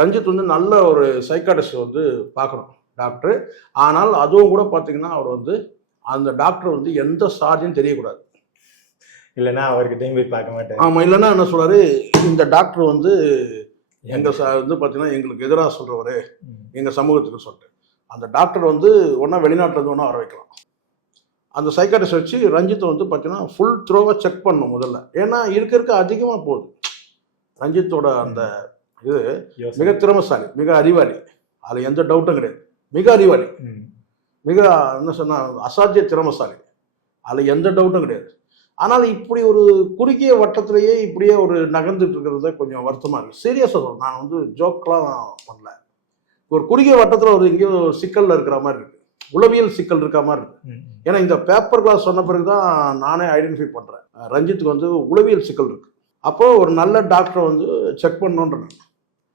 ரஞ்சித் வந்து நல்ல ஒரு சைக்காட்டிஸ்ட் வந்து பார்க்கணும் டாக்டர். ஆனால் அதுவும் கூட பார்த்தீங்கன்னா அவர் வந்து அந்த டாக்டர் வந்து எந்த சார்ஜும் தெரியக்கூடாது. இல்லைன்னா அவர்கிட்டையும் போய் பார்க்க மாட்டேன். ஆமாம், இல்லைன்னா என்ன சொல்றாரு, இந்த டாக்டர் வந்து எங்கள் வந்து பார்த்தீங்கன்னா எங்களுக்கு எதிராக சொல்கிறவர் எங்கள் சமூகத்துக்கு சொல்லிட்டு அந்த டாக்டர் வந்து ஒன்றா வெளிநாட்டிலேருந்து ஒன்றா வர வைக்கலாம். அந்த சைக்காட்டிஸ்ட் வச்சு ரஞ்சித்தை வந்து பார்த்தீங்கன்னா ஃபுல் த்ரோவாக செக் பண்ணணும் முதல்ல. ஏன்னா இருக்க அதிகமாக போகுது. ரஞ்சித்தோட அந்த இது மிக திறமைசாலி, மிக அறிவாளி, அதில் எந்த டவுட்டும் கிடையாது. மிக அறிவாளி, மிக என்ன சொன்னால் அசாத்திய திறமைசாலி, அதில் எந்த டவுட்டும் கிடையாது. ஆனால் இப்படி ஒரு குறுகிய வட்டத்திலேயே இப்படியே ஒரு நகர்ந்துட்டு இருக்கிறது கொஞ்சம் வருத்தமாக இருக்குது. சீரியஸாக சொல்கிறேன், நான் வந்து ஜோக்கெலாம் பண்ணல. ஒரு குறுகிய வட்டத்தில் ஒரு எங்கேயோ ஒரு சிக்கலில் இருக்கிற மாதிரி இருக்குது, உளவியல் சிக்கல் இருக்கிற மாதிரி இருக்குது. ஏன்னா இந்த பேப்பர் கிளாஸ் சொன்ன பிறகு தான் நானே ஐடென்டிஃபை பண்ணுறேன், ரஞ்சித்துக்கு வந்து உளவியல் சிக்கல் இருக்குது. அப்போது ஒரு நல்ல டாக்டரை வந்து செக் பண்ணணுன்றேன்.